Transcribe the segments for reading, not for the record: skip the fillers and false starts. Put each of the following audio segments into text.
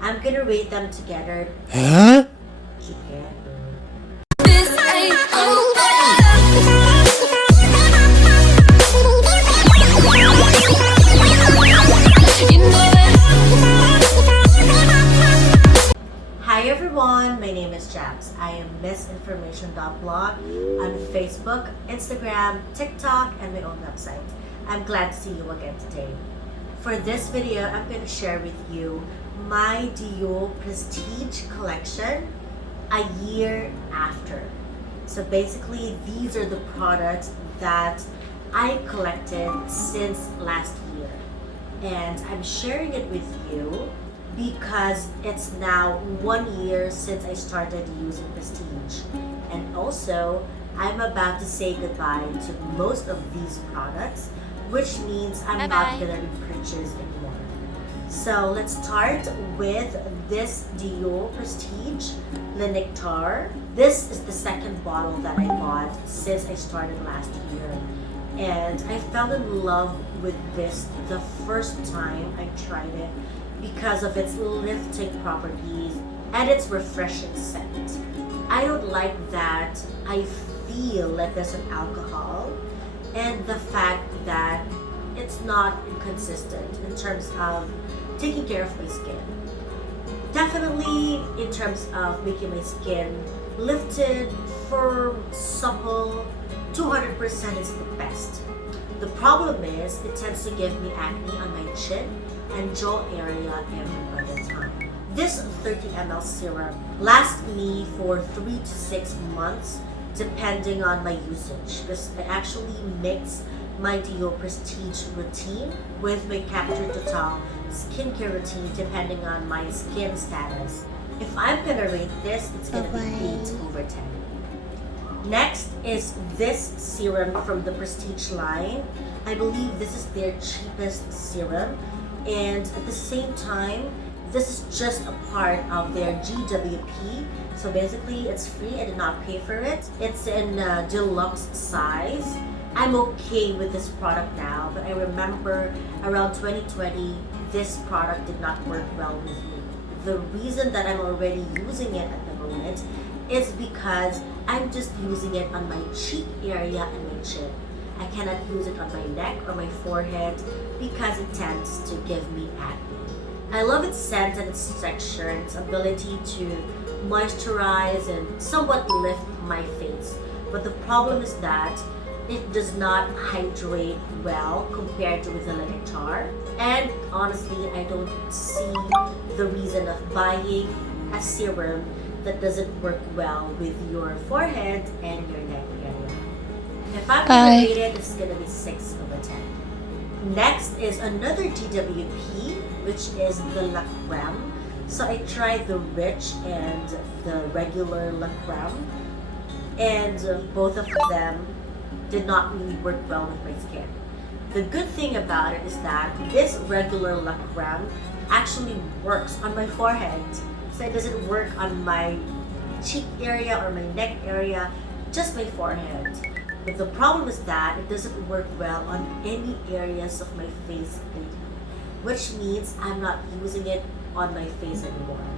I'm gonna rate them together. Huh? This ain't over. You know it. Hi everyone, my name is Jabs. I am MissInformation.blog on Facebook, Instagram, TikTok, and my own website. I'm glad to see you again today. For this video, I'm going to share with you my Dior Prestige collection a year after. So basically, these are the products that I collected since last year. And I'm sharing it with you because it's now 1 year since I started using Prestige. And also, I'm about to say goodbye to most of these products, which means I'm not gonna repurchase anymore. So let's start with this Dior Prestige Le Nectar. This is the second bottle that I bought since I started last year. And I fell in love with this the first time I tried it because of its lifting properties and its refreshing scent. I don't like that I feel like there's an alcohol, and the fact that it's not consistent in terms of taking care of my skin. Definitely in terms of making my skin lifted, firm, supple, 200% is the best. The problem is it tends to give me acne on my chin and jaw area every other time. This 30 ml serum lasts me for 3 to 6 months depending on my usage, because I actually mix my Dior Prestige routine with my Capture Total skincare routine depending on my skin status. If I'm gonna rate this, it's gonna be 8/10. Next is this serum from the Prestige line. I believe this is their cheapest serum, and at the same time, this is just a part of their GWP. So basically, it's free. I did not pay for it. It's in deluxe size. I'm okay with this product now, but I remember around 2020, this product did not work well with me. The reason that I'm already using it at the moment is because I'm just using it on my cheek area and my chin. I cannot use it on my neck or my forehead because it tends to give me acne. I love its scent and its texture, its ability to moisturize and somewhat lift my face. But the problem is that it does not hydrate well compared to with the Nectar. And honestly, I don't see the reason of buying a serum that doesn't work well with your forehead and your neck area. If I'm gonna rate it, it's gonna be 6/10. Next is another GWP, which is the La Creme. So I tried the rich and the regular La Creme, and both of them did not really work well with my skin. The good thing about it is that this regular La Creme actually works on my forehead. So it doesn't work on my cheek area or my neck area, just my forehead. But the problem is that it doesn't work well on any areas of my face lately, which means I'm not using it on my face anymore.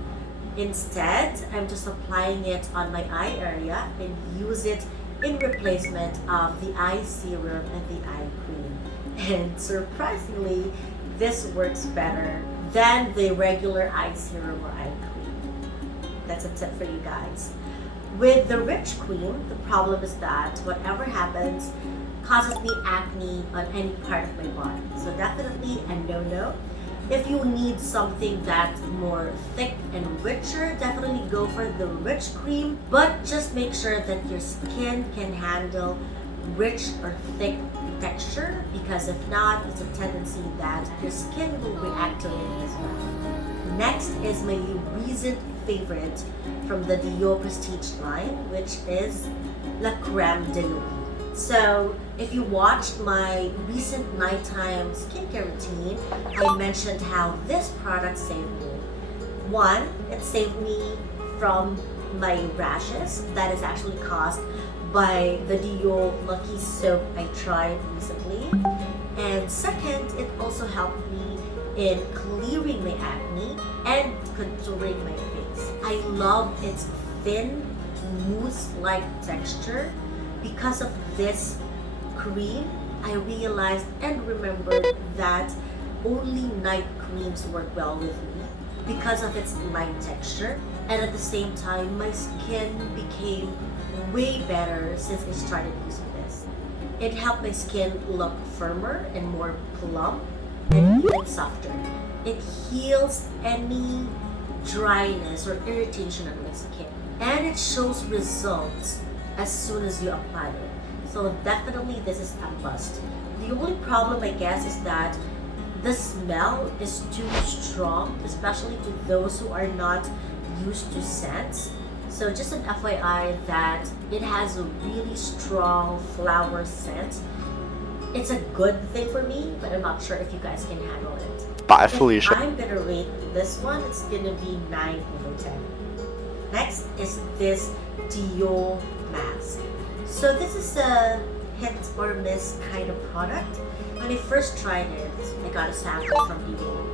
Instead, I'm just applying it on my eye area and use it in replacement of the eye serum and the eye cream. And surprisingly, this works better than the regular eye serum or eye cream. That's a tip for you guys. With the rich cream, the problem is that whatever happens causes me acne on any part of my body. So definitely a no-no. If you need something that's more thick and richer, definitely go for the rich cream, but just make sure that your skin can handle rich or thick texture, because if not, there's a tendency that your skin will react to it as well. Next is my recent favorite from the Dior Prestige line, which is La Creme De Nuit. So if you watched my recent nighttime skincare routine, I mentioned how this product saved me. One, it saved me from my rashes that is actually caused by the Dior Lucky Soap I tried recently. And second, it also helped me in clearing my acne and contouring my face. I love its thin, mousse-like texture. Because of this cream, I realized and remembered that only night creams work well with me because of its light texture. And at the same time, my skin became way better since I started using this. It helped my skin look firmer and more plump and even softer. It heals any dryness or irritation on my skin. And it shows results as soon as you apply it. So definitely this is a must. The only problem I guess is that the smell is too strong, especially to those who are not used to scents. So just an FYI that it has a really strong flower scent. It's a good thing for me, but I'm not sure if you guys can handle it. Bye, If Felicia. I'm gonna rate this one, it's gonna be 9/10. Next is this Dior mask. So this is a hit or miss kind of product. When I first tried it, I got a sample from Dior.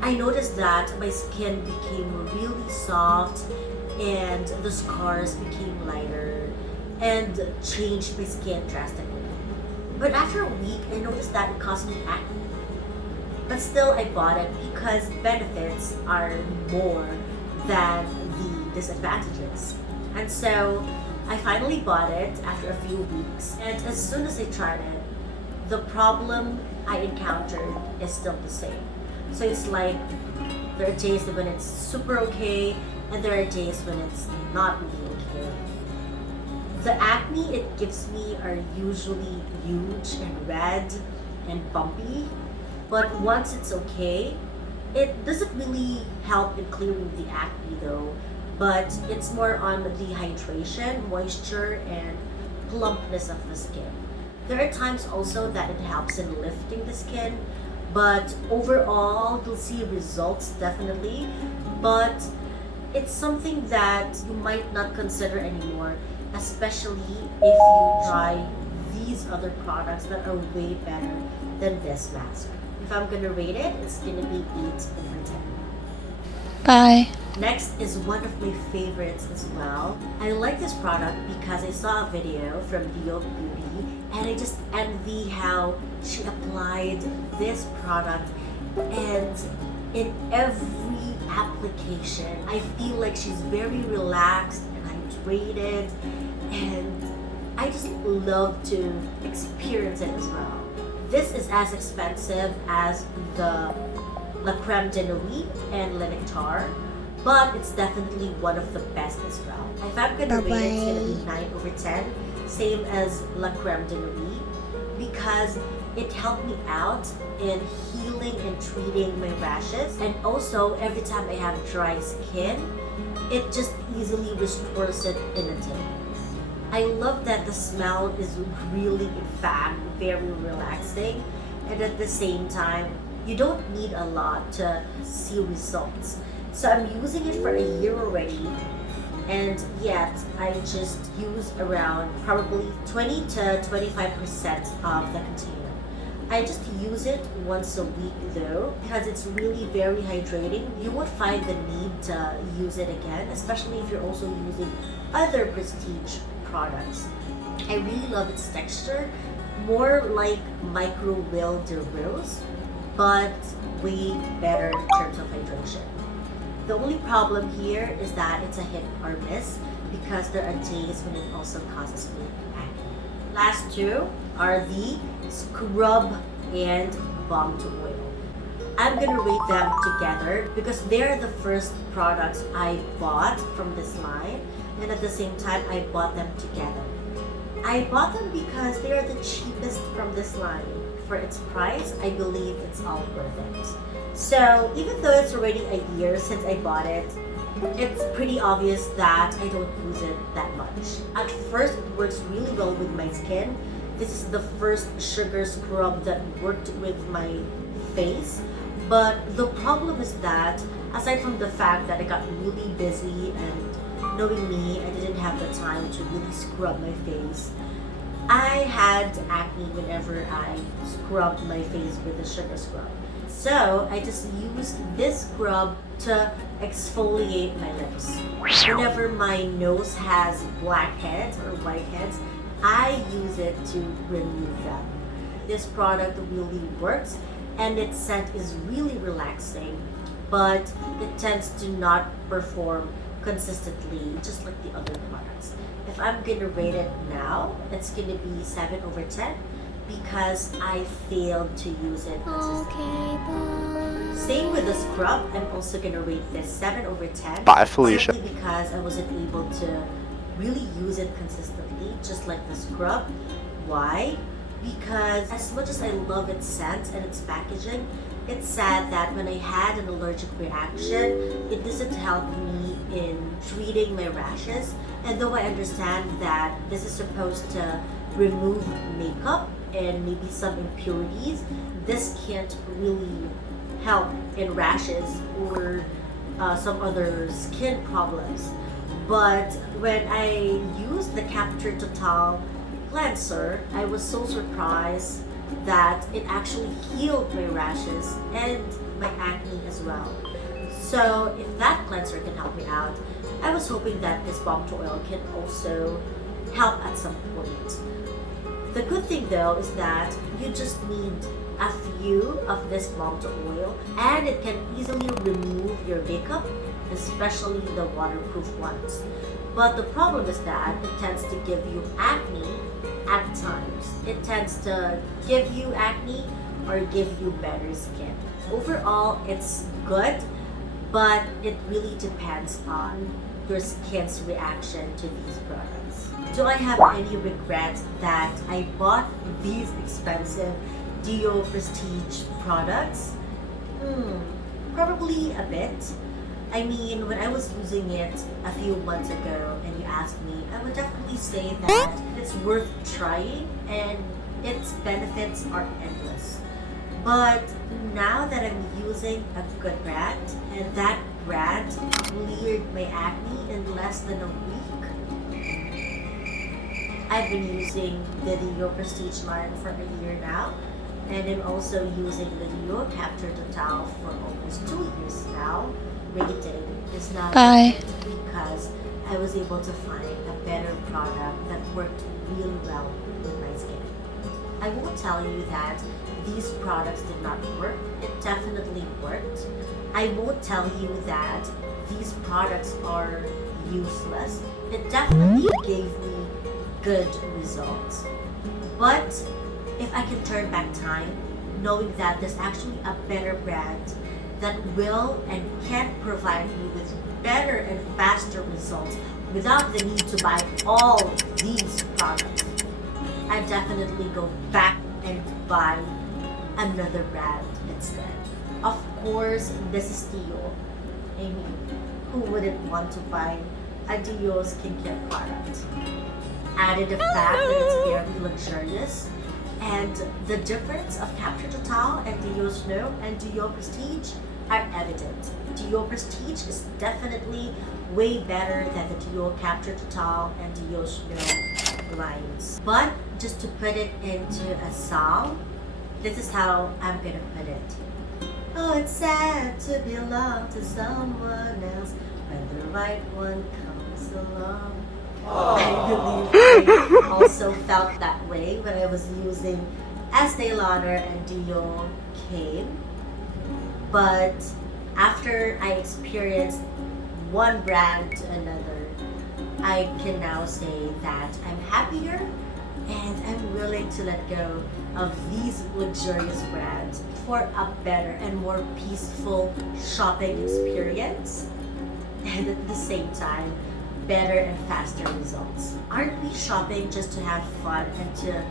I noticed that my skin became really soft and the scars became lighter and changed my skin drastically. But after a week, I noticed that it caused me acne. But still, I bought it because benefits are more than the disadvantages. And so, I finally bought it after a few weeks. And as soon as I tried it, the problem I encountered is still the same. So it's like, there are days when it's super okay, and there are days when it's not really okay. The acne it gives me are usually huge and red and bumpy, but once it's okay, it doesn't really help in clearing the acne though, but it's more on the hydration, moisture, and plumpness of the skin. There are times also that it helps in lifting the skin, but overall you'll see results definitely, but it's something that you might not consider anymore, especially if you try these other products that are way better than this mask. If I'm gonna rate it, it's gonna be 8/10. Bye. Next is one of my favorites as well. I like this product because I saw a video from Dior Beauty and I just envy how she applied this product, and in every application I feel like she's very relaxed and hydrated, and I just love to experience it as well. This is as expensive as the Creme De Nuit and Nectar, but it's definitely one of the best as well. If I'm gonna rate it, it's gonna be 9/10, same as La Creme De Nuit, because it helped me out in healing and treating my rashes, and also every time I have dry skin, it just easily restores it in a day. I love that the smell is really, in fact, very relaxing, and at the same time, you don't need a lot to see results. So I'm using it for a year already, and yet I just use around probably 20 to 25% of the container. I just use it once a week though, because it's really very hydrating. You won't find the need to use it again, especially if you're also using other prestige products. I really love its texture, more like micro Huile de Rose, but way better in terms of hydration. The only problem here is that it's a hit or miss because there are days when it also causes me acne. Last two are the scrub and balm to oil. I'm gonna rate them together because they're the first products I bought from this line, and at the same time I bought them together. I bought them because they are the cheapest from this line. For its price, I believe it's all worth it. So even though it's already a year since I bought it, it's pretty obvious that I don't use it that much. At first, it works really well with my skin. This is the first sugar scrub that worked with my face. But the problem is that, aside from the fact that I got really busy and knowing me, I didn't have the time to really scrub my face, I had acne whenever I scrubbed my face with the sugar scrub. So I just used this scrub to exfoliate my lips. Whenever my nose has blackheads or whiteheads, I use it to remove them. This product really works and its scent is really relaxing, but it tends to not perform consistently just like the other products. If I'm gonna rate it now, it's gonna be 7 over 10 because I failed to use it consistently. Same with the scrub, I'm also gonna rate this 7 over 10. Bye, Felicia. Simply because I wasn't able to really use it consistently, just like the scrub. Why? Because as much as I love its scent and its packaging, it's sad that when I had an allergic reaction, it doesn't help me in treating my rashes. And though I understand that this is supposed to remove makeup and maybe some impurities, this can't really help in rashes or some other skin problems. But when I used the Capture Total cleanser, I was so surprised that it actually healed my rashes and my acne as well. So if that cleanser can help me out, I was hoping that this balm to oil can also help at some point. The good thing though is that you just need a few of this balm to oil and it can easily remove your makeup, especially the waterproof ones. But the problem is that it tends to give you acne at times. It tends to give you acne or give you better skin. Overall, it's good, but it really depends on your skin's reaction to these products. Do I have any regrets that I bought these expensive Dior Prestige products? Probably a bit. I mean, when I was using it a few months ago and you asked me, I would definitely say that it's worth trying and its benefits are endless. But now that I'm using a good brand and that brand cleared my acne in less than a week, I've been using the Dior Prestige line for a year now, and I'm also using the Dior Capture Total for almost 2 years now. Rating is not Bye. because I was able to find a better product that worked really well with my skin. I won't tell you that these products did not work. It definitely worked. I won't tell you that these products are useless. It definitely gave me good results. But if I can turn back time, knowing that there's actually a better brand that will and can provide me with better and faster results without the need to buy all these products, I definitely go back and buy another brand instead. Of course, this is Dior. I mean, who wouldn't want to buy a Dior skincare product? Added the fact that it's very luxurious, and the difference of Capture Total and Dior Snow and Dior Prestige are evident. Dior Prestige is definitely way better than the Dior Capture Total and Dior Snow lines. But just to put it into a song, this is how I'm gonna put it. Oh, it's sad to belong to someone else when the right one comes along. I believe I also felt that way when I was using Estee Lauder and Dior came. But after I experienced one brand to another, I can now say that I'm happier and I'm willing to let go of these luxurious brands for a better and more peaceful shopping experience, and at the same time, better and faster results. Aren't we shopping just to have fun and to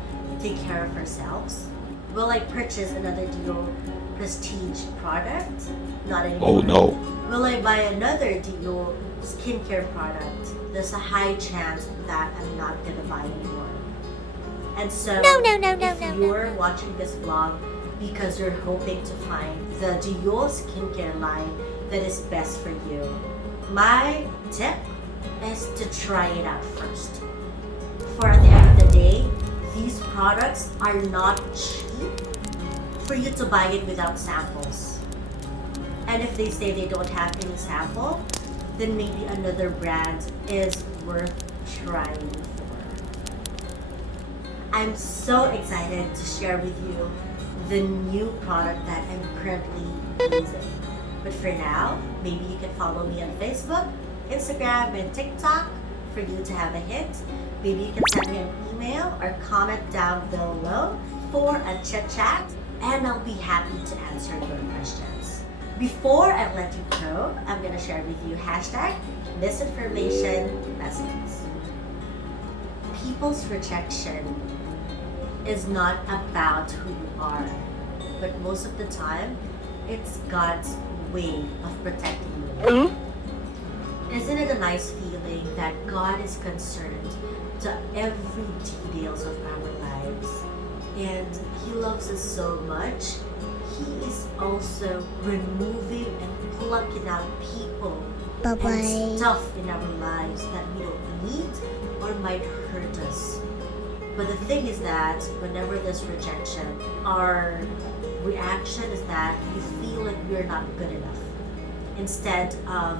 take care of ourselves? Will I purchase another Dior Prestige product? Not anymore. Oh no. Will I buy another Dior skincare product? There's a high chance that I'm not gonna buy anymore. And so, if you're watching this vlog because you're hoping to find the Dior skincare line that is best for you, my tip is to try it out first. For at the end of the day, these products are not cheap. for you to buy it without samples. And if they say they don't have any sample, then maybe another brand is worth trying for. I'm so excited to share with you the new product that I'm currently using. But for now, maybe you can follow me on Facebook, Instagram, and TikTok for you to have a hint. Maybe you can send me an email or comment down below for a chit chat, and I'll be happy to answer your questions. Before I let you go, I'm gonna share with you hashtag MissInformation Lessons. People's rejection is not about who you are, but most of the time, it's God's way of protecting you. Isn't it a nice feeling that God is concerned to every details of our lives, and He loves us so much? He is also removing and plucking out people and stuff in our lives that we don't need or might hurt us. But the thing is that whenever there's rejection, our reaction is that we feel like we're not good enough. Instead of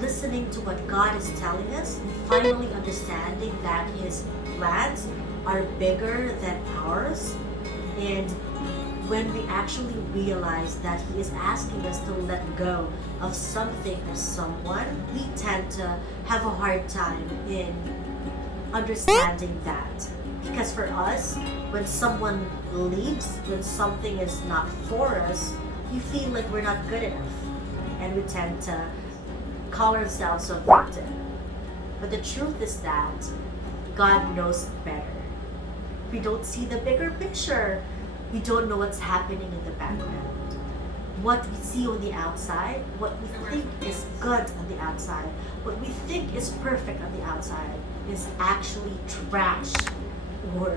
listening to what God is telling us and finally understanding that His plans are bigger than ours, and when we actually realize that He is asking us to let go of something or someone, we tend to have a hard time in understanding that. Because for us, when someone leaves, when something is not for us, we feel like we're not good enough, and we tend to call ourselves a victim. But the truth is that God knows better. We don't see the bigger picture. We don't know what's happening in the background. What we see on the outside, what we think is good on the outside, what we think is perfect on the outside is actually trash or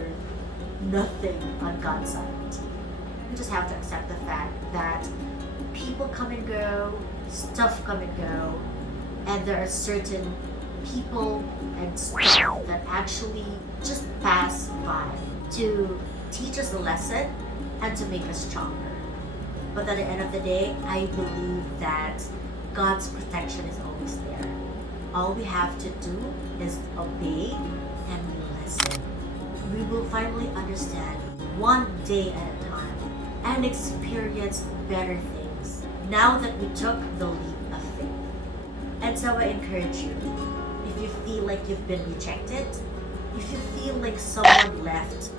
nothing on God's side. We just have to accept the fact that people come and go, stuff come and go, and there are certain people and stuff that actually just pass by to teach us a lesson and to make us stronger. But at the end of the day, I believe that God's protection is always there. All we have to do is obey and listen. We will finally understand one day at a time and experience better things now that we took the leap of faith. And so I encourage you, if you feel like you've been rejected, if you feel like someone left,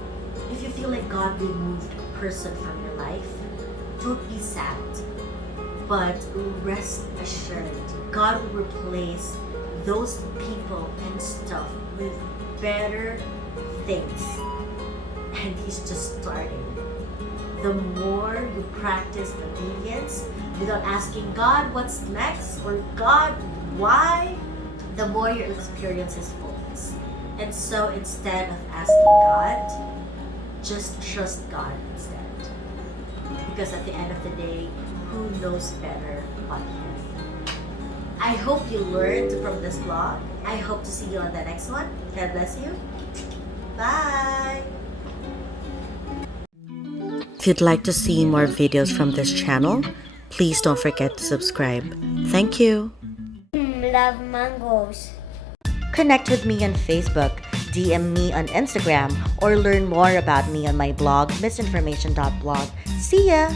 if you feel like God removed a person from your life, don't be sad, but rest assured, God will replace those people and stuff with better things, and He's just starting. The more you practice obedience without asking God what's next or God why, the more you experience His fullness. And so instead of asking God, just trust God instead. Because at the end of the day, who knows better but Him? I hope you learned from this vlog. I hope to see you on the next one. God bless you. Bye! If you'd like to see more videos from this channel, please don't forget to subscribe. Thank you. Love mangoes. Connect with me on Facebook, DM me on Instagram, or learn more about me on my blog, MissInformation.blog. See ya!